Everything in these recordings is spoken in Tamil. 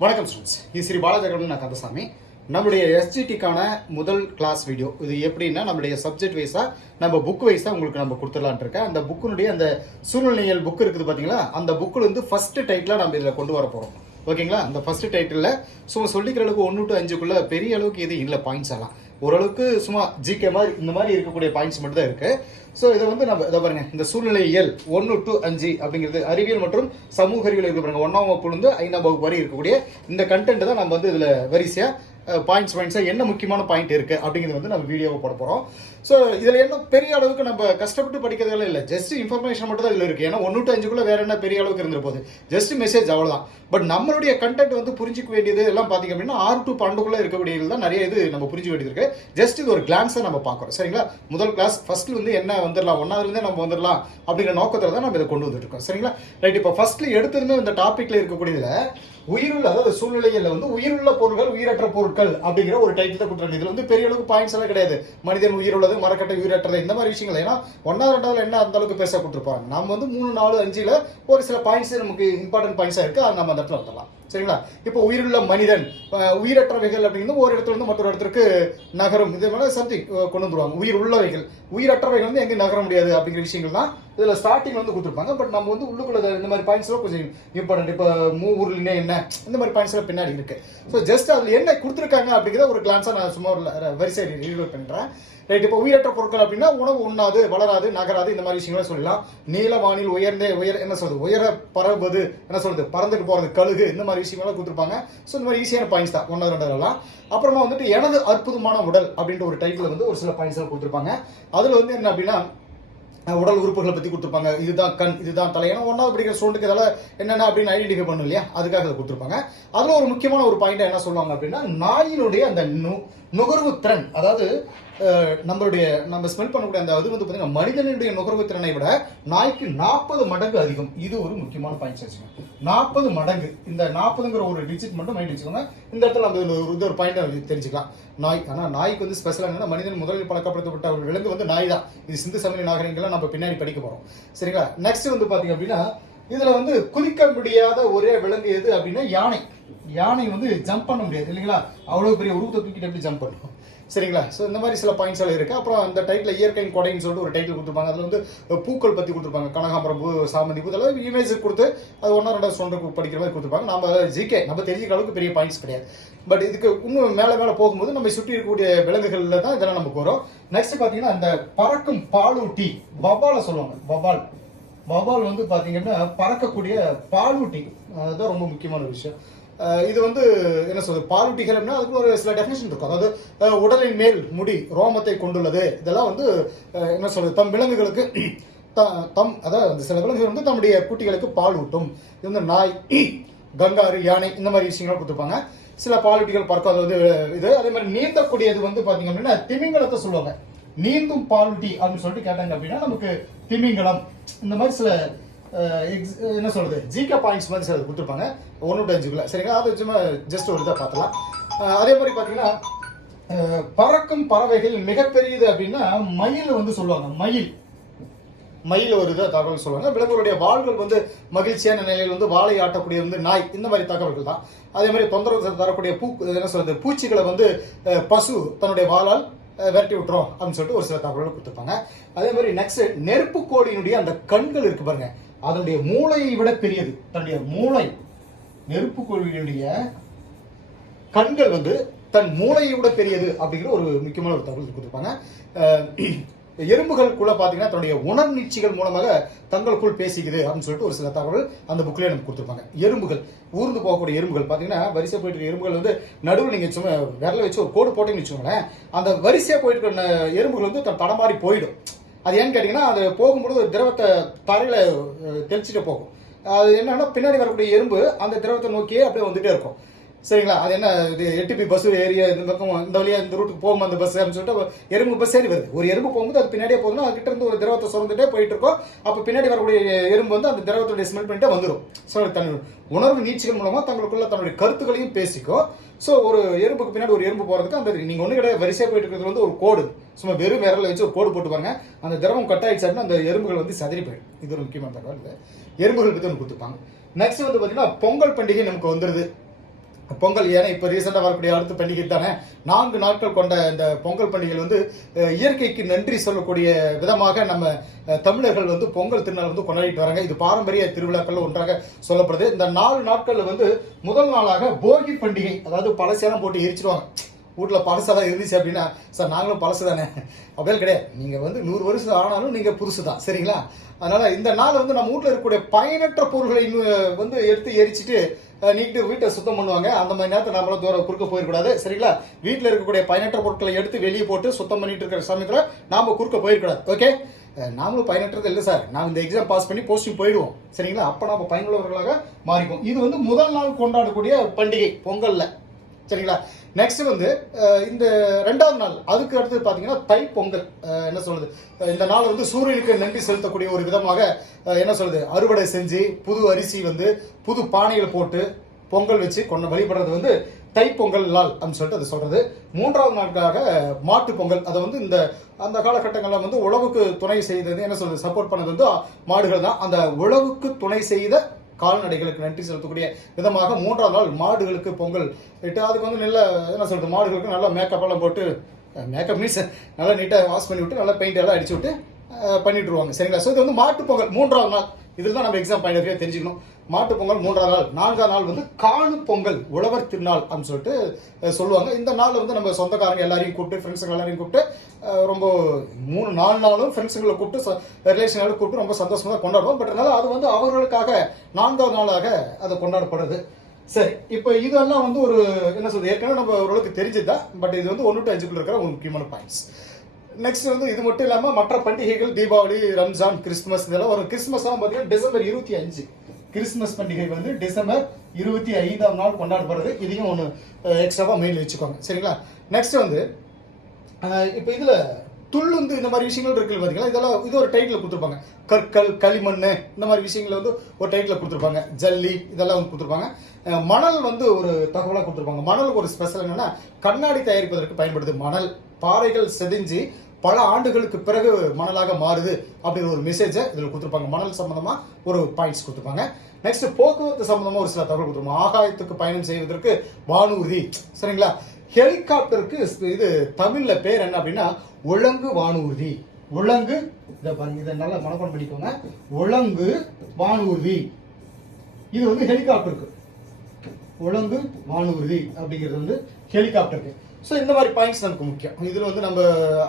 வணக்கம் ஸ்டூடெண்ட்ஸ் இது ஸ்ரீ பாலாஜகரன் நான் கந்தசாமி. நம்மளுடைய எஸ்ஜிடிக்கான முதல் கிளாஸ் வீடியோ இது எப்படின்னா நம்மளுடைய சப்ஜெக்ட் வைஸாக நம்ம புக் வைஸாக உங்களுக்கு நம்ம கொடுத்துடலான் இருக்கேன். அந்த புக்கினுடைய அந்த சூழ்நிலையல் புக் இருக்குது பார்த்தீங்களா அந்த புக்கில் வந்து ஃபர்ஸ்ட் டைட்டிலாக நம்ம இதில் கொண்டு வர போகிறோம் ஓகேங்களா அந்த ஃபர்ஸ்ட் டைட்டிலில் ஸோ சொல்லிக்கிற அளவுக்கு ஒன்று டு அஞ்சுக்குள்ளே பெரிய அளவுக்கு எதுவும் இல்லை பாயிண்ட்ஸ் எல்லாம். ஓரளவுக்கு சும்மா ஜிகே மாதிரி இந்த மாதிரி இருக்கக்கூடிய பாயிண்ட்ஸ் மட்டும் தான் இருக்கு. ஸோ இதை வந்து நம்ம இதை பாருங்க. இந்த சூழ்நிலையியல் ஒன்று டு அஞ்சு அப்படிங்கிறது அறிவியல் மற்றும் சமூக அறிவியல் இருக்கு பாருங்க. ஒன்றாம் வகுப்புலேருந்து ஐந்தாம் வகுப்பு வரை இருக்கக்கூடிய இந்த கண்டென்ட் தான் நம்ம வந்து இதில் வரிசையாக பாயிண்ட்ஸ் பாயிண்ட்ஸாக என்ன முக்கியமான பாயிண்ட் இருக்குது அப்படிங்கிறது வந்து நம்ம வீடியோவை போட போகிறோம் ஸோ இதில் என்ன பெரிய அளவுக்கு நம்ம கஷ்டப்பட்டு படிக்கிறதெல்லாம் இல்லை. ஜஸ்ட் இன்ஃபர்மேஷன் மட்டும் தான் இதில் இருக்குது ஏன்னா ஒன்று டு அஞ்சுக்குள்ளே வேறு என்ன பெரிய அளவுக்கு இருந்துற போகுது? ஜஸ்ட் மெசேஜ் அவ்வளோதான் பட் நம்மளுடைய கண்டென்ட் வந்து புரிஞ்சிக்க வேண்டியது எல்லாம் பார்த்தீங்க அப்படின்னா ஆறு டு பன்னெண்டுக்குள்ளே இருக்கக்கூடியது தான் நிறைய இது நம்ம புரிஞ்சிக்க வேண்டியது இருக்குது ஜஸ்ட் இது ஒரு கிளான்ஸை நம்ம பார்க்குறோம் சரிங்களா? முதல் கிளாஸ் ஃபர்ஸ்ட்ல வந்து என்ன வந்துடலாம் ஒன்றாவதுலேருந்தே நம்ம வந்துடலாம் அப்படிங்கிற நோக்கத்தில் தான் நம்ம இதை கொண்டு வந்துட்டுருக்கோம் சரிங்களா? ரைட் இப்போ ஃபர்ஸ்ட்ல எடுத்ததுமே இந்த டாப்பிக்கில் இருக்கக்கூடியதில் உயிருள்ள அதாவது சூழ்நிலையில் வந்து உயிருள்ள பொருட்கள் உயிரற்ற பொருட்கள் அப்படிங்கிற ஒரு டைட்டில் தான் கொடுத்துருங்க வந்து பெரிய அளவுக்கு பாயிண்ட்ஸ் எல்லாம் கிடையாது. மனிதன் உயிர் உள்ளது மரக்கட்டை உயிரற்றது இந்த மாதிரி விஷயங்கள். ஏன்னா ஒன்றாவது ரெண்டாவது என்ன அந்த அளவுக்கு பேச கொடுத்துருப்பாங்க? நம்ம வந்து மூணு நாலு அஞ்சில் ஒரு சில பாயிண்ட்ஸ் நமக்கு இம்பார்ட்டன்ட் பாயிண்ட்ஸாக இருக்குது அது நம்ம அந்த இடத்துல வந்துடலாம். சரிங்களா? இப்போ உயிருள்ள மனிதன் உயிரற்றவைகள் அப்படிங்கிறது ஒரு இடத்துல இருந்து மற்றொரு இடத்திற்கு நகரும். இது மாதிரி சம்திங் கொண்டு வந்துருவாங்க. உயிர் உள்ளவைகள். உயிரற்றவைகள் வந்து எங்கே நகர முடியாது அப்படிங்கிற விஷயங்கள் தான் இதில் ஸ்டார்டிங் வந்து கொடுத்துருப்பாங்க. பட் நம்ம வந்து உள்ளுக்குள்ள இந்த மாதிரி பாயிண்ட்ஸ் கொஞ்சம் இம்பார்ட்டன்ட் இப்போ மூ உருளினே என்ன? இந்த மாதிரி பாயிண்ட்ஸ்லாம் பின்னாடி இருக்கு. ஸோ ஜஸ்ட் அதில் என்ன கொடுத்துருக்காங்க அப்படிங்கிறத ஒரு கிளான்ஸாக நான் சும்மா ஒரு வரிசை ரீலோட் பண்றேன். ரைட் இப்போ உயிரற்ற பொருட்கள் அப்படின்னா உணவு உண்ணாது வளராது நகராது இந்த மாதிரி விஷயங்களை சொல்லலாம் நீல வானில் உயர்ந்தே உயர் என்ன சொல்றது உயர பரவுவது என்ன சொல்றது பறந்துட்டு போறது கழுகு இந்த மாதிரி விஷயங்கள்லாம் கொடுத்துருப்பாங்க. ஸோ இந்த மாதிரி ஈஸியான பாயிண்ட்ஸ் தான். ஒன்று ரெண்டுலாம் அப்புறமா வந்துட்டு எனது அற்புதமான உடல் அப்படின்ற ஒரு டைட்டில் வந்து ஒரு சில பாயிண்ட்ஸ் எல்லாம் கொடுத்துருப்பாங்க. அதில் வந்து என்ன அப்படின்னா உடல் உறுப்புகளை பற்றி கொடுத்துருப்பாங்க. இதுதான் கண் இதுதான் தலை. ஏன்னா ஒன்றாவது படிக்கிற ஸ்டூடெண்ட்டுக்கு இதெல்லாம் என்னென்ன அப்படின்னு ஐடென்டிஃபை பண்ணும் இல்லையா? அதுக்காக அதை கொடுத்துருப்பாங்க. அதில் ஒரு முக்கியமான ஒரு பாயிண்ட் என்ன சொல்லுவாங்க அப்படின்னா நாயினுடைய அந்த நு நுகர்வு திறன் அதாவது நம்மளுடைய நம்ம ஸ்மெல் பண்ணக்கூடிய அந்த அது வந்து பார்த்தீங்கன்னா மனிதனுடைய நுகர்வு திறனை விட நாய்க்கு நாற்பது மடங்கு அதிகம். இது ஒரு முக்கியமான பாயிண்ட்ஸ் வச்சுக்கோங்க நாற்பது மடங்கு. இந்த நாற்பதுங்கிற ஒரு டிஜிட் மட்டும் மைண்ட் வச்சுக்கோங்க. இந்த இடத்துல நம்ம ஒரு இது ஒரு பாயிண்ட் தெரிஞ்சுக்கலாம். நாய் ஆனால் நாய்க்கு வந்து ஸ்பெஷலாக மனிதன் முதலில் பழக்கப்படுத்தப்பட்ட ஒரு விலங்கு வந்து நாய் தான். இது சிந்து சமய நாகரிகங்கள்லாம் நம்ம பின்னாடி படிக்க போகிறோம் சரிங்களா? நெக்ஸ்ட் வந்து பார்த்தீங்க அப்படின்னா இதில் வந்து குதிக்க முடியாத ஒரே விலங்கு எது அப்படின்னா யானை. யானை வந்து ஜம்ப் பண்ண முடியாது இல்லைங்களா? அவ்வளோ பெரிய உருவத்தை தூக்கிட்டு எப்படி ஜம்ப் பண்ணும்? சரிங்களா? ஸோ இந்த மாதிரி சில பாயிண்ட்ஸ் எல்லாம் இருக்குது அப்புறம் அந்த டைட்டில் இயற்கையின் கொடைன்னு சொல்லிட்டு ஒரு டைட்டில் கொடுத்துருப்பாங்க. அதில் வந்து பூக்கள் பற்றி கொடுத்துருப்பாங்க. கனகாம்பரம் பூ சாமந்தி பூ இதெல்லாம் இமேஜ் கொடுத்து அது ஒன்றா ரெண்டாவது சொன்ன படிக்கிற மாதிரி கொடுத்துருப்பாங்க. நம்ம ஜிகே நம்ம தெரிஞ்சிக்கிற அளவுக்கு பெரிய பாயிண்ட்ஸ் கிடையாது. பட் இதுக்கு இன்னும் மேலே மேலே போகும்போது நம்ம சுற்றி இருக்கக்கூடிய விலங்குகளில் தான் இதெல்லாம் நமக்கு வரும் நெக்ஸ்ட் பார்த்தீங்கன்னா அந்த பறக்கும் பாலூட்டி வவ்வாலை சொல்லுவாங்க. வவால் வவால் வந்து பார்த்தீங்கன்னா பறக்கக்கூடிய பாலூட்டி. அதுதான் ரொம்ப முக்கியமான ஒரு விஷயம். இது வந்து என்ன சொல்றது பாலூட்டிகள் அப்படின்னா அதுக்கு ஒரு சில டெஃபினேஷன் இருக்கும். அதாவது உடலின் மேல் முடி ரோமத்தை கொண்டுள்ளது. இதெல்லாம் வந்து என்ன சொல்றது தம் விலங்குகளுக்கு த- தம் அதாவது சில விலங்குகள் வந்து தம்முடைய குட்டிகளுக்கு பால் ஊட்டும். இது வந்து நாய் கங்காரு யானை இந்த மாதிரி விஷயங்கள் கொடுத்துருப்பாங்க சில பாலூட்டிகள் பறக்காத வந்து இது அதே மாதிரி நீந்தக்கூடியது வந்து பாத்தீங்க அப்படின்னா திமிங்கலத்தை சொல்லுவாங்க. நீந்தும் பாலூட்டி அப்படின்னு சொல்லிட்டு கேட்டாங்க அப்படின்னா நமக்கு திமிங்கலம் இந்த மாதிரி சில என்ன சொல்கிறது ஜிகே பாயிண்ட்ஸ் மாதிரி சார் கொடுத்துருப்பாங்க. ஒன்று டு அஞ்சுக்குள்ள சரிங்களா? அதை சும்மா ஜஸ்ட் ஒரு இதாக பார்த்துலாம் அதே மாதிரி பார்த்தீங்கன்னா பறக்கும் பறவைகள் மிகப்பெரியது அப்படின்னா மயில் வந்து சொல்லுவாங்க. மயில். மயில் ஒரு இதை தகவல் சொல்லுவாங்க. விலங்குகளுடைய வாள்கள் வந்து மகிழ்ச்சியான நிலையில் வந்து வாழை ஆட்டக்கூடிய வந்து நாய் இந்த மாதிரி தகவல்கள் தான். அதே மாதிரி தொந்தரவு தரக்கூடிய பூ என்ன சொல்றது பூச்சிகளை வந்து பசு தன்னுடைய வாளால் விரட்டி விட்டுரும் அப்படின்னு சொல்லிட்டு ஒரு சில தகவல்கள் கொடுத்துருப்பாங்க. அதே மாதிரி நெக்ஸ்ட் நெருப்பு கோழியினுடைய அந்த கண்கள் இருக்கு பாருங்க. அதனுடைய மூளையை விட பெரியது. தன்னுடைய மூளை நெருப்பு கண்கள் வந்து தன் மூளையை விட பெரியது அப்படிங்கிற ஒரு முக்கியமான ஒரு தகவல் கொடுத்துருப்பாங்க. அஹ் எறும்புகளுக்குள்ள பார்த்தீங்கன்னா தன்னுடைய உணர்நீட்சிகள் மூலமாக தங்களுக்குள் பேசிக்குது அப்படின்னு சொல்லிட்டு ஒரு சில தகவல் அந்த புக்லேயே நமக்கு கொடுத்துருப்பாங்க. எறும்புகள் ஊர்ந்து போகக்கூடிய எறும்புகள் பார்த்தீங்கன்னா வரிசை போயிட்டு இருக்க எறும்புகள் வந்து நடுவில் நீங்கள் சும்மா விரல வச்சு ஒரு கோடு போட்டீங்கன்னு வச்சுக்கோங்களேன் அந்த வரிசையாக போயிட்டு இருக்க எறும்புகள் வந்து தன் தடமாறி போயிடும். அது ஏன்னு கேட்டிங்கன்னா அது போகும்பொழுது ஒரு திரவத்தை தரையில் தெளிச்சுட்டு போகும். அது என்னென்னா பின்னாடி வரக்கூடிய எறும்பு அந்த திரவத்தை நோக்கியே அப்படியே வந்துகிட்டே இருக்கும். சரிங்களா? அது என்ன இது எட்டுபி பஸ் ஏரியா இந்த பக்கம் இந்த வழியா இந்த ரூட்டுக்கு போகும் அந்த பஸ் அப்படின்னு சொல்லிட்டு எறும்பு பஸ் ஏறி வருது. ஒரு எறும்பு போகும்போது அது பின்னாடியே போகுதுன்னா அதுக்கிட்ட இருந்து ஒரு திரவத்தை சுரந்துட்டே போயிட்டு இருக்கோம். அப்போ பின்னாடி வரக்கூடிய எறும்பு வந்து அந்த திரவத்துடைய ஸ்மெல் பண்ணிட்டே வந்துடும் ஸோ தன் உணர்வு நீச்சல் மூலமாக தங்களுக்குள்ள தன்னுடைய கருத்துக்களையும் பேசிக்கும். ஸோ ஒரு எறும்புக்கு பின்னாடி ஒரு எறும்பு போகிறதுக்கு அந்த நீங்கள் ஒன்றும் கிடையாது வரிசையாக போயிட்டு இருக்கிறது வந்து ஒரு கோடு. சும்மா வெறும் விரலில் வச்சு ஒரு கோடு போட்டு பாருங்க. அந்த திரவம் கட் ஆயிடுச்சாருன்னு அந்த எறும்புகள் வந்து சதறி போயிடும். இது ஒரு முக்கியமான தகவல். எறும்புகள் பற்றி ஒன்று கொடுத்துப்பாங்க நெக்ஸ்ட் வந்து பார்த்தீங்கன்னா பொங்கல் பண்டிகை நமக்கு வந்துடுது பொங்கல் ஏன்னா இப்போ ரீசெண்டாக வரக்கூடிய அடுத்த பண்டிகை தானே? நான்கு நாட்கள் கொண்ட இந்த பொங்கல் பண்டிகையில் வந்து இயற்கைக்கு நன்றி சொல்லக்கூடிய விதமாக நம்ம தமிழர்கள் வந்து பொங்கல் திருநாள் வந்து கொண்டாடிட்டு வராங்க. இது பாரம்பரிய திருவிழாக்கள் ஒன்றாக சொல்லப்படுது. இந்த நாலு நாட்களில் வந்து முதல் நாளாக போகி பண்டிகை அதாவது பழசெல்லாம் போட்டு எரிச்சிருவாங்க. வீட்டில் பழசெல்லாம் இருந்துச்சு அப்படின்னா சார் நாங்களும் பழசு தானே? அப்படியே கிடையாது. நீங்கள் வந்து நூறு வருஷம் ஆனாலும் நீங்கள் புதுசு தான் சரிங்களா? அதனால் இந்த நாள் வந்து நம்ம வீட்டில் இருக்கக்கூடிய பயனற்ற பொருட்களை இன்னும் வந்து எடுத்து எரிச்சிட்டு நீட்டு வீட்டை சுத்தம் பண்ணுவாங்க. அந்த மாதிரி நேரத்தில் நம்மளாம் தூரம் குறுக்க போயிடக்கூடாது சரிங்களா? வீட்டில் இருக்கக்கூடிய பயனற்ற பொருட்களை எடுத்து வெளியே போட்டு சுத்தம் பண்ணிட்டு இருக்கிற சமயத்தில் நாம் குறுக்க போயிடக்கூடாது ஓகே? நாமளும் பயனற்றது இல்லை சார். நாங்கள் இந்த எக்ஸாம் பாஸ் பண்ணி போஸ்டிங் போயிடுவோம் சரிங்களா? அப்போ நம்ம பயனுள்ளவர்களாக மாறிப்போம் இது வந்து முதல் நாள் கொண்டாடக்கூடிய பண்டிகை பொங்கலில். சரிங்களா? நெக்ஸ்ட் வந்து இந்த ரெண்டாவது நாள் அதுக்கு அடுத்து பார்த்தீங்கன்னா தை பொங்கல். என்ன சொல்றது? இந்த நாள் வந்து சூரியனுக்கு நன்றி செலுத்தக்கூடிய ஒரு விதமாக என்ன சொல்றது? அறுவடை செஞ்சு புது அரிசி வந்து புது பானைகள் போட்டு பொங்கல் வச்சு கொண்டு வழிபடுறது வந்து தை பொங்கல் நாள் அப்படின்னு சொல்லிட்டு அது சொல்றது. மூன்றாவது நாளுக்காக மாட்டு பொங்கல். அதை வந்து இந்த அந்த காலகட்டங்களில் வந்து உழவுக்கு துணை செய்தது என்ன சொல்றது? சப்போர்ட் பண்ணது வந்து மாடுகள் தான். அந்த உழவுக்கு துணை செய்த கால்நடைகளுக்கு நன்றி செலுத்தக்கூடிய விதமாக மூன்றாவது நாள் மாடுகளுக்கு பொங்கல். இட்டு அதுக்கு வந்து நல்ல என்ன சொல்றது மாடுகளுக்கு நல்லா மேக்கப் எல்லாம் போட்டு மேக்கப் மீன்ஸ் நல்லா நீட்டாக வாஷ் பண்ணி விட்டு நல்லா பெயிண்ட் எல்லாம் அடிச்சு விட்டு பண்ணிட்டுருவாங்க. சரிங்களா? ஸோ இது வந்து மாட்டு பொங்கல் மூன்றாவது நாள். இதில் தான் நம்ம எக்ஸாம் பாயிண்ட் ஆஃப் தெரிஞ்சுக்கணும். மாட்டு பொங்கல் மூன்றாவது நாள். நான்காவது நாள் வந்து காணு பொங்கல் உழவர் திருநாள் அப்படின்னு சொல்லிட்டு சொல்லுவாங்க. இந்த நாள் வந்து நம்ம சொந்தக்காரங்க எல்லாரையும் கூப்பிட்டு ஃப்ரெண்ட்ஸுங்க எல்லாரையும் கூப்பிட்டு ரொம்ப மூணு நாலு நாளும் ஃப்ரெண்ட்ஸுங்களை கூப்பிட்டு ரிலேஷன்களை கூப்பிட்டு ரொம்ப சந்தோஷமாக கொண்டாடுவோம். பட் அதனால அது வந்து அவர்களுக்காக நான்காவது நாளாக அதை கொண்டாடப்படுது. சரி இப்போ இதெல்லாம் வந்து ஒரு என்ன சொல்றது? ஏற்கனவே நம்ம ஓரளவுக்கு தெரிஞ்சுதான் பட் இது வந்து ஒன்று டு அஞ்சுக்குள்ள இருக்கிற ஒரு முக்கியமான பாயிண்ட்ஸ் நெக்ஸ்ட் வந்து இது மட்டும் இல்லாமல் மற்ற பண்டிகைகள் தீபாவளி ரம்ஜான் கிறிஸ்துமஸ் இதெல்லாம் வரும். கிறிஸ்துமஸ்லாம் பார்த்தீங்கன்னா டிசம்பர் இருபத்தி அஞ்சு. கிறிஸ்துமஸ் பண்டிகை வந்து டிசம்பர் இருபத்தி ஐந்தாம் நாள் கொண்டாடப்படுறது. இதையும் ஒன்று எக்ஸ்ட்ராவாக மெயின் வச்சுக்கோங்க. சரிங்களா? நெக்ஸ்ட் வந்து இப்போ இதில் துள்ளுந்து இந்த மாதிரி விஷயங்கள் இருக்குது பார்த்தீங்களா இதெல்லாம் இது ஒரு டைட்டில் கொடுத்துருப்பாங்க. கற்கள் களிமண் இந்த மாதிரி விஷயங்களை வந்து ஒரு டைட்டில் கொடுத்துருப்பாங்க. ஜல்லி இதெல்லாம் வந்து கொடுத்துருப்பாங்க. மணல் வந்து ஒரு தகவலாக கொடுத்துருப்பாங்க. மணலுக்கு ஒரு ஸ்பெஷல் என்னன்னா கண்ணாடி தயாரிப்பதற்கு பயன்படுது மணல். பாறைகள் செதிஞ்சு பல ஆண்டுகளுக்கு பிறகு மணலாக மாறுது அப்படிங்கிற ஒரு மெசேஜை இதில் கொடுத்துருப்பாங்க. மணல் சம்மந்தமாக ஒரு பாயிண்ட்ஸ் கொடுத்துருப்பாங்க. நெக்ஸ்ட் போக்குவரத்து சம்மந்தமாக ஒரு சில தகவல் கொடுத்துருப்பாங்க. ஆகாயத்துக்கு பயணம் செய்வதற்கு வானூர்தி. சரிங்களா? ஹெலிகாப்டருக்கு இது தமிழில் பேர் என்ன அப்படின்னா உலங்கு வானூர்தி உலங்கு இதை பாருங்க இதை நல்லா மனப்பாடம் பண்ணிக்கோங்க. உலங்கு வானூர்தி இது வந்து ஹெலிகாப்டருக்கு. ஒழுங்கு வானூர்தி அப்படிங்கிறது வந்து ஹெலிகாப்டருக்கு ஸோ இந்த மாதிரி பாயிண்ட்ஸ் நமக்கு முக்கியம். இதில் வந்து நம்ம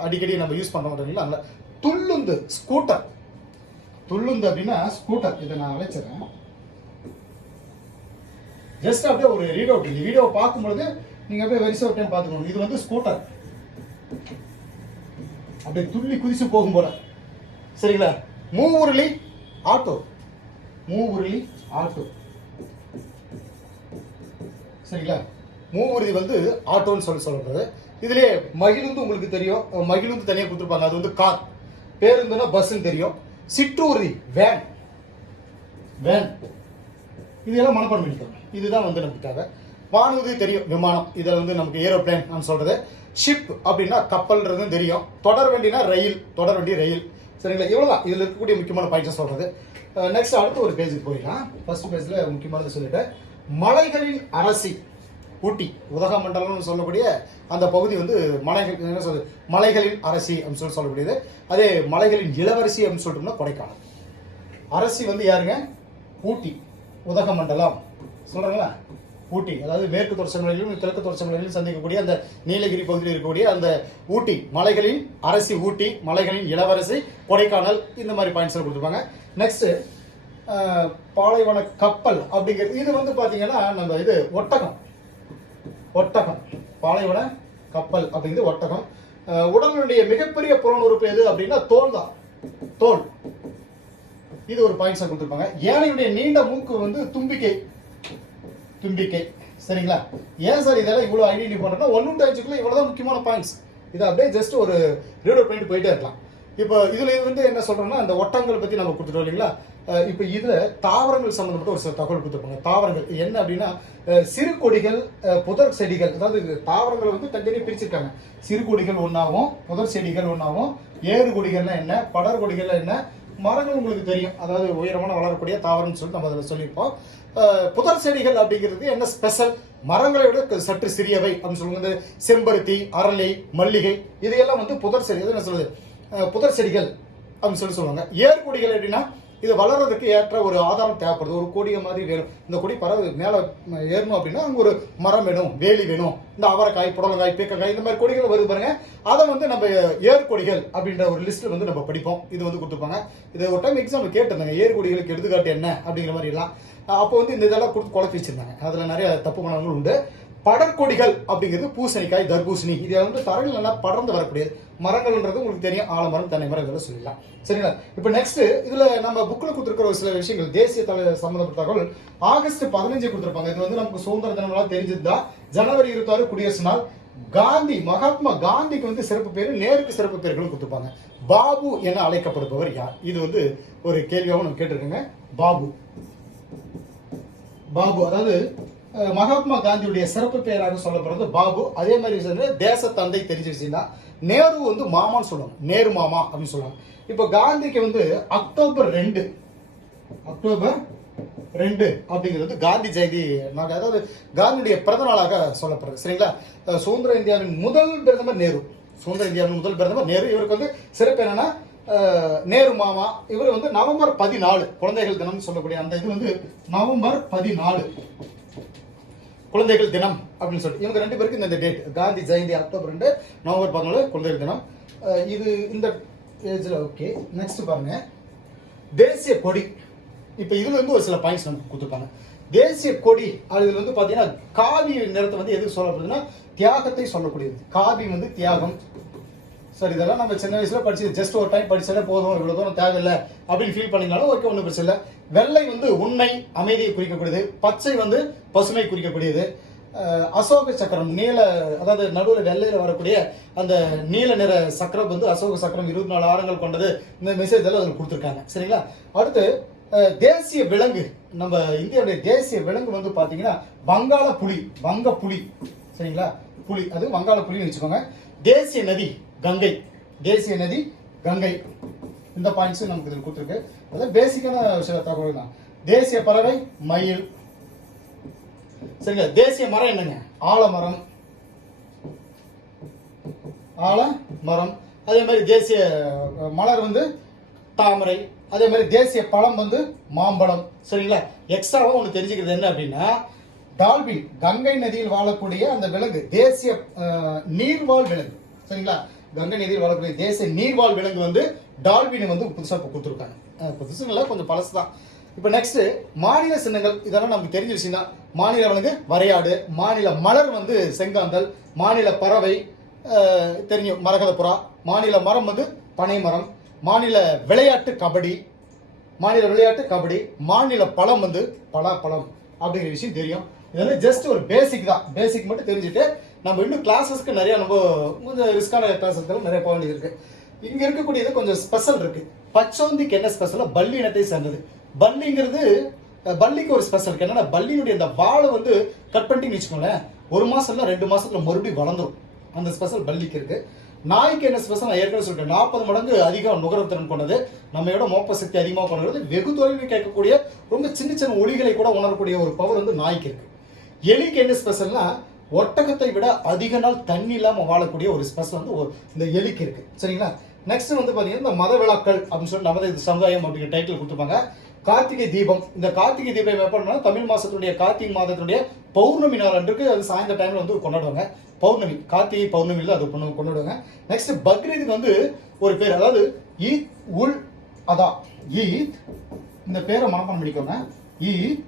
அடிக்கடி நம்ம யூஸ் பண்ண மாட்டோம் இல்லை துள்ளுந்து ஸ்கூட்டர் துள்ளுந்து அப்படின்னா ஸ்கூட்டர் இதை நான் அழைச்சிடறேன். ஜஸ்ட் அப்படியே ஒரு ரீட் அவுட் இந்த வீடியோ பார்க்கும்பொழுது நீங்க அப்படியே வரிசை ஒரு டைம் பார்த்துக்கணும் இது வந்து ஸ்கூட்டர் அப்படியே துள்ளி குதிச்சு போகும் போல. சரிங்களா? மூவுருளி ஆட்டோ. மூவுருளி ஆட்டோ. சரிங்களா? மூவுறுதி வந்து ஆட்டோன்னு சொல்லி சொல்றது இதுலேயே மகிழுந்து உங்களுக்கு தெரியும். மகிழுந்து தனியாக கொடுத்துருப்பாங்க. அது வந்து கார். பேருந்துன்னா பஸ்ஸுன்னு தெரியும். சிற்றூர்தி வேன் வேன் இதெல்லாம் மனப்பாடம் பண்ணிக்கோங்க. இதுதான் வந்து நமக்கு தேவை. வானூர்தி தெரியும். விமானம். இதில் வந்து நமக்கு ஏரோப்ளேன் நான் சொல்றது. ஷிப் அப்படின்னா கப்பல்ன்றதும் தெரியும். தொடர் வண்டினா ரயில். தொடர் வண்டி ரயில். சரிங்களா? இவ்வளோதான் இதில் இருக்கக்கூடிய முக்கியமான பாயிண்ட்ஸ் சொல்றது. நெக்ஸ்ட் அடுத்து ஒரு பேஜுக்கு போயிடலாம். ஃபர்ஸ்ட் பேஜில் முக்கியமானது சொல்லிட்டேன். மலைகளின் அரசி ஊட்டி உதகமண்டலம்னு சொல்லக்கூடிய அந்த பகுதி வந்து மலைகள் என்ன சொல்றது மலைகளின் அரசி அப்படின்னு சொல்லி சொல்லக்கூடியது. அதே மலைகளின் இளவரசி அப்படின்னு சொல்லிட்டோம்னா கொடைக்கானல். அரசி வந்து யாருங்க? ஊட்டி உதகமண்டலம். சொல்றாங்களா? ஊட்டி அதாவது மேற்கு தொடர்ச்சி கிழக்கு தொடர்ச்சி சந்திக்கக்கூடிய அந்த நீலகிரி பகுதியில் இருக்கக்கூடிய அந்த ஊட்டி மலைகளின் அரசி ஊட்டி மலைகளின் இளவரசி கொடைக்கானல் இந்த மாதிரி பாயிண்ட்ஸ் கொடுத்துருப்பாங்க. நெக்ஸ்ட் பாலைவன கப்பல் அப்படிங்கிறது இது வந்து பார்த்தீங்கன்னா நம்ம இது ஒட்டகம். ஒட்டகம். பாலைவன கப்பல் அப்படிங்கிறது ஒட்டகம். உடலுடைய மிகப்பெரிய புலனுறுப்பு எது அப்படின்னா தோல் தான். தோல். இது ஒரு பாயிண்ட்ஸாக கொடுத்துருப்பாங்க. யானையுடைய நீண்ட மூக்கு வந்து தும்பிக்கை. தும்பிக்கை. சரிங்களா? ஏன் சார் இதெல்லாம் இவ்வளோ ஐடென்டி பண்ணுறோம்னா ஒன்று டைச்சுக்குள்ள இவ்வளோ தான் முக்கியமான பாயிண்ட்ஸ் இதை அப்படியே ஜஸ்ட் ஒரு ரீடர் பண்ணிட்டு போயிட்டே இருக்கலாம். இப்போ இதில் வந்து என்ன சொல்கிறோம்னா அந்த ஒட்டங்களை பற்றி நம்ம கொடுத்துட்டோம் இல்லைங்களா? இப்போ இதில் தாவரங்கள் சம்மந்தப்பட்ட ஒரு சில தகவல் கொடுத்துருப்பாங்க. தாவரங்கள் என்ன அப்படின்னா சிறு கொடிகள் புதர் செடிகள் அதாவது தாவரங்களை வந்து தனித்தனியாக பிரிச்சிருக்காங்க. சிறு கொடிகள் ஒன்றாகவும் புதர் செடிகள் ஒன்றாகும் ஏறு கொடிகள்னா என்ன படர் கொடிகள்லாம் என்ன மரங்கள் உங்களுக்கு தெரியும். அதாவது உயரமான வளரக்கூடிய தாவரம்னு சொல்லி நம்ம அதில் சொல்லியிருப்போம். புதர் செடிகள் அப்படிங்கிறது என்ன ஸ்பெஷல் மரங்களை விட சற்று சிறியவை அப்படின்னு சொல்லுவாங்க. இந்த செம்பருத்தி அரளி மல்லிகை இதையெல்லாம் வந்து புதர் செடி என்ன சொல்லுது? புதர் செடிகள் அப்படின்னு சொல்லி சொல்லுவாங்க. ஏர்கொடிகள் எப்படின்னா இது வளர்றதுக்கு ஏற்ற ஒரு ஆதாரம் தேவைப்படுது. ஒரு கொடியை மாதிரி வேணும். இந்த கொடி பறவை மேலே ஏறணும் அப்படின்னா அங்கே ஒரு மரம் வேணும் வேலி வேணும். இந்த அவரைக்காய் புடலங்காய் பீக்கங்காய் இந்த மாதிரி கொடிகள் வருது பாருங்க. அதை வந்து நம்ம ஏர்கொடிகள் அப்படின்ற ஒரு லிஸ்ட் வந்து நம்ம படிப்போம். இது வந்து கொடுத்துருப்பாங்க. இது ஒரு டைம் எக்ஸாம் கேட்டிருந்தாங்க. ஏர்கொடிகளுக்கு எடுத்துக்காட்டு என்ன அப்படிங்கிற மாதிரி எல்லாம். அப்போ வந்து இந்த இதெல்லாம் கொடுத்து குழப்பி வச்சிருந்தாங்க. அதில் நிறைய தப்பு பண்ணவங்களும் உண்டு. படர்கொடிகள் அப்படிங்கிறது பூசணிக்காய் தர்பூசணி. இது வந்து தரையில் நல்லா படர்ந்து வரக்கூடியது மரங்கள்ன்றது உங்களுக்கு தெரியும். ஆலமரம் தென்னை மரம் இதெல்லாம் சொல்லலாம் சரிங்களா? இப்போ நெக்ஸ்ட் இதுல நம்ம புக்கில் கொடுத்துருக்கிற ஒரு சில விஷயங்கள் தேசிய தலை சம்பந்தப்பட்ட தகவல். ஆகஸ்ட் பதினஞ்சு கொடுத்துருப்பாங்க. இது வந்து நமக்கு சுதந்திர தினம்லாம் தெரிஞ்சதுதான் ஜனவரி இருபத்தாறு குடியரசு நாள். காந்தி மகாத்மா காந்திக்கு வந்து சிறப்பு பேர் நேருக்கு சிறப்பு பேர்களும் கொடுத்துருப்பாங்க. பாபு என அழைக்கப்படுபவர் யார்? இது வந்து ஒரு கேள்வியாகவும் நம்ம கேட்டிருக்கோங்க. பாபு. பாபு அதாவது மகாத்மா காந்தியுடைய சிறப்பு பெயராக சொல்லப்படுறது பாபு. அதே மாதிரி தேச தந்தை தெரிஞ்சிருச்சுன்னா நேரு வந்து மாமான்னு சொல்லுவாங்க. நேரு மாமா அப்படின்னு சொல்லுவாங்க. இப்போ காந்திக்கு வந்து அக்டோபர் ரெண்டு. அக்டோபர் ரெண்டு அப்படிங்கிறது காந்தி ஜெயந்தி நாடு அதாவது காந்தியுடைய பிறந்த நாளாக சொல்லப்படுறது சரிங்களா? சுதந்திர இந்தியாவின் முதல் பிரதமர் நேரு. சுதந்திர இந்தியாவின் முதல் பிரதமர் நேரு. இவருக்கு வந்து சிறப்பு என்னன்னா நேரு மாமா. இவர் வந்து நவம்பர் பதினாலு குழந்தைகள் தினம் சொல்லக்கூடிய அந்த இது வந்து நவம்பர் பதினாலு. குழந்தைகள் தினம் அப்படின்னு சொல்லிட்டு. இவங்க ரெண்டு பேருக்கு இந்த டேட் காந்தி ஜெயந்தி அக்டோபர் ரெண்டு நவம்பர் பதினாலு குழந்தைகள் தினம். இது இந்த ஏஜில் ஓகே நெக்ஸ்ட் பாருங்க. தேசிய கொடி. இப்போ இதுல வந்து ஒரு சில பாயிண்ட்ஸ் நமக்கு கொடுத்துருப்பாங்க. தேசிய கொடி அது வந்து பார்த்தீங்கன்னா காவி நிறத்தை வந்து எதுக்கு சொல்லப்படுதுன்னா தியாகத்தை சொல்லக்கூடியது. காவி வந்து தியாகம். சார் இதெல்லாம் நம்ம சின்ன வயசுல படிச்சு ஜஸ்ட் ஒரு டைம் படிச்சாலே போதும் இவ்வளோ தூரம் தேவையில்லை அப்படின்னு ஃபீல் பண்ணீங்கனாலும் ஓகே ஒன்றும் பிரச்சனை இல்லை. வெள்ளை வந்து உண்மை அமைதியை குறிக்கக்கூடியது பச்சை வந்து பசுமை குறிக்கக்கூடியது. அசோக சக்கரம் நீல அதாவது நடுவில் வெள்ளையில் வரக்கூடிய அந்த நீல நிற சக்கரம் வந்து அசோக சக்கரம் இருபத்தி நாலு ஆரங்கள் கொண்டது. இந்த மெசேஜ் எல்லாம் அதில் கொடுத்துருக்காங்க. சரிங்களா? அடுத்து தேசிய விலங்கு. நம்ம இந்தியாவுடைய தேசிய விலங்கு வந்து பார்த்தீங்கன்னா வங்காள புலி வங்க புலி. சரிங்களா? புலி அது வங்காள புலின்னு வச்சுக்கோங்க. தேசிய நதி கங்கை. தேசிய நதி கங்கை. இந்த பாயிண்ட்ஸும் நமக்கு இதில் கொடுத்துருக்கு. அதாவது பேசிக்கான சில தகவல் தான். தேசிய பறவை மயில். சரிங்க தேசிய மரம் என்னங்க? ஆலமரம். ஆல மரம் அதே மாதிரி தேசிய மலர் வந்து தாமரை. அதே மாதிரி தேசிய பழம் வந்து மாம்பழம். சரிங்களா? எக்ஸ்ட்ராவாக ஒன்று தெரிஞ்சுக்கிறது என்ன அப்படின்னா டால்பின் கங்கை நதியில் வாழக்கூடிய அந்த விலங்கு தேசிய நீர்வாழ் விலங்கு. சரிங்களா? கங்கை நதியில் வாழக்கூடிய தேசிய நீர்வாழ் விலங்கு வந்து டால்பின் வந்து புதுசாக இப்போ கொடுத்துருக்காங்க. அஹ், இல்லை கொஞ்சம் பழசு தான். இப்போ நெக்ஸ்ட் மாநில சின்னங்கள் இதெல்லாம் நமக்கு தெரிஞ்ச விஷயம் தான் மாநில விலங்கு வரையாடு மாநில மலர் வந்து செங்காந்தல் மாநில பறவை தெரியும் மரகத மாநில மரம் வந்து பனை மரம் மாநில விளையாட்டு கபடி மாநில விளையாட்டு கபடி மாநில பழம் வந்து பலாப்பழம் அப்படிங்கிற விஷயம் தெரியும். இது வந்து ஜஸ்ட் ஒரு பேசிக் தான். பேசிக் மட்டும் தெரிஞ்சுட்டு நம்ம இன்னும் கிளாஸஸ்க்கு நிறைய நம்ம கொஞ்சம் ரிஸ்கான கிளாஸஸ்க்கு நிறைய போக வேண்டியது இருக்குது இங்க இருக்கக்கூடியது கொஞ்சம் ஸ்பெஷல் இருக்கு. பச்சோந்திக்கு என்ன ஸ்பெஷலோ பல்லி இனத்தை சேர்ந்தது. பல்லிங்கிறது பள்ளிக்கு பல்லிக்கு ஒரு ஸ்பெஷல் இருக்கு. என்னன்னா பல்லியினுடைய அந்த வாழை வந்து கட் பண்ணிட்டீங்கன்னு வச்சுக்கோங்களேன் ஒரு மாசம் இல்லை ரெண்டு மாசத்துல மறுபடியும் வளர்ந்துடும் அந்த ஸ்பெஷல் பல்லிக்கு இருக்கு. நாய்க்கு என்ன ஸ்பெஷல் நான் ஏற்கனவே சொல்லிட்டேன். நாற்பது மடங்கு அதிகம் நுகர்வுத்திறன் கொண்டது. நம்மளோட மோப்ப சக்தி அதிகமாக கொண்டது. வெகு தொலைவில் கேட்கக்கூடிய ரொம்ப சின்ன சின்ன ஒளிகளை கூட உணரக்கூடிய ஒரு பவர் வந்து நாய்க்கு இருக்கு. எலிக்கு என்ன ஸ்பெஷல்னா ஒட்டகத்தை விட அதிக நாள் தண்ணி இல்லாமல் வாழக்கூடிய ஒரு ஸ்பெஷல் வந்து ஒரு- இந்த எலிக்கு இருக்கு. சரிங்களா? நெக்ஸ்ட் வந்து பார்த்தீங்கன்னா இந்த மத விழாக்கள் அப்படின்னு சொல்லி நமது சமுதாயம் அப்படிங்கிற டைட்டில் கொடுத்துருப்பாங்க. கார்த்திகை தீபம். இந்த கார்த்திகை தீபம் எப்போ தமிழ் மாதத்துடைய கார்த்திகை மாதத்துடைய பௌர்ணமி நாள் அன்றைக்கு அது சாயந்தர டைமில் வந்து கொண்டாடுவாங்க. பௌர்ணமி. கார்த்திகை பௌர்ணமியில் அது கொண்டு கொண்டாடுவாங்க. நெக்ஸ்ட் பக்ரீதுக்கு வந்து ஒரு பேர் அதாவது ஈத் உல் அதா. ஈத் இந்த பேரை மனப்பாடம் பண்ணிக்கோங்க. ஈத்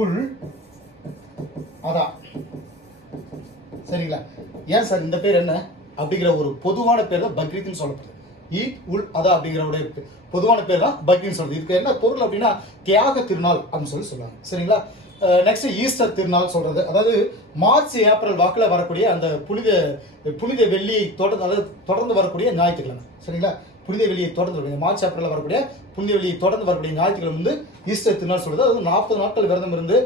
உல் அதா. சரிங்களா? ஏன் சார் இந்த பேர் என்ன? அப்படிங்கிற ஒரு பொதுவான பேர் தான் பக்ரீத்னு சொல்லப்படுது. ஈத் உல் அதா அப்படிங்கிறவுடைய பொதுவான பேர் தான் பக்ரீன் சொல்றது. இதுக்கு என்ன பொருள் அப்படின்னா தியாக திருநாள் அப்படின்னு சொல்லி சொல்லுவாங்க. சரிங்களா? நெக்ஸ்ட் ஈஸ்டர் திருநாள் சொல்றது. அதாவது மார்ச் ஏப்ரல் வாக்கில் வரக்கூடிய அந்த புனித புனித வெள்ளி தொடர்ந்து அதாவது தொடர்ந்து வரக்கூடிய ஞாயிற்றுக்கிழமை. சரிங்களா? புனித வெளியை தொடர்ந்து வரக்கூடிய மார்ச் ஏப்ரலில் வரக்கூடிய புனித வெள்ளியை தொடர்ந்து வரக்கூடிய ஞாயிற்றுக்கிழமை வந்து ஈஸ்டர் திருநாள் சொல்றது. அது நாற்பது நாட்கள் விரதம் இருந்து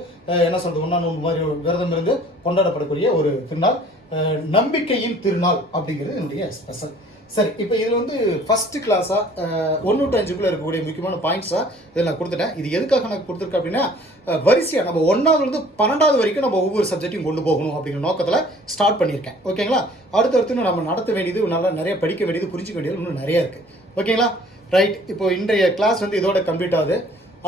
என்ன சொல்றது? ஒன்றா நூறு மாதிரி விரதம் இருந்து கொண்டாடப்படக்கூடிய ஒரு திருநாள். நம்பிக்கையின் திருநாள் அப்படிங்கிறது என்னுடைய ஸ்பெஷல் சரி இப்போ இதில் வந்து ஃபர்ஸ்ட் கிளாஸாக ஒன்று டு அஞ்சுக்குள்ளே இருக்கக்கூடிய முக்கியமான பாயிண்ட்ஸாக இதில் நான் கொடுத்துட்டேன். இது எதுக்காக நான் கொடுத்துருக்கேன் அப்படின்னா வரிசையாக நம்ம ஒன்றாவதுலேருந்து பன்னெண்டாவது வரைக்கும் நம்ம ஒவ்வொரு சப்ஜெக்ட்டையும் கொண்டு போகணும் அப்படிங்கிற நோக்கத்தில் ஸ்டார்ட் பண்ணியிருக்கேன். ஓகேங்களா? அடுத்தடுத்து நம்ம நடத்த வேண்டியது நல்லா நிறைய படிக்க வேண்டியது புரிஞ்சிக்க வேண்டியது இன்னும் நிறைய இருக்குது ஓகேங்களா? ரைட் இப்போ இன்றைய கிளாஸ் வந்து இதோட கம்ப்ளீட் ஆகுது.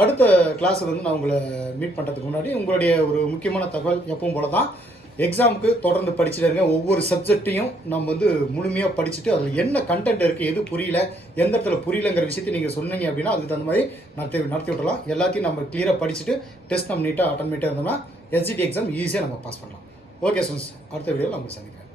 அடுத்த கிளாஸில் வந்து நான் உங்களை மீட் பண்ணுறதுக்கு முன்னாடி உங்களுடைய ஒரு முக்கியமான தகவல் எப்பவும் போல தான் எக்ஸாமுக்கு தொடர்ந்து படிச்சுட்டு இருங்க ஒவ்வொரு சப்ஜெக்ட்டையும் நம்ம வந்து முழுமையாக படிச்சுட்டு அதில் என்ன கண்டென்ட் இருக்குது எது புரியல எந்த இடத்துல புரியலங்கிற விஷயத்தை நீங்கள் சொன்னீங்க அப்படின்னா அதுக்கு தகுந்த மாதிரி நடத்தி நடத்தி விட்டுறலாம். எல்லாத்தையும் நம்ம கிளியராக படிச்சுட்டு டெஸ்ட் நம்ம நீட்டாக அட்டன் பண்ணிட்டே இருந்தோம்னா எஸ்ஜிடி எக்ஸாம் ஈஸியாக நம்ம பாஸ் பண்ணலாம். ஓகே ஸ்டூடெண்ட்ஸ் அடுத்த வீடியோவில் நம்ம சந்திக்கிறேன்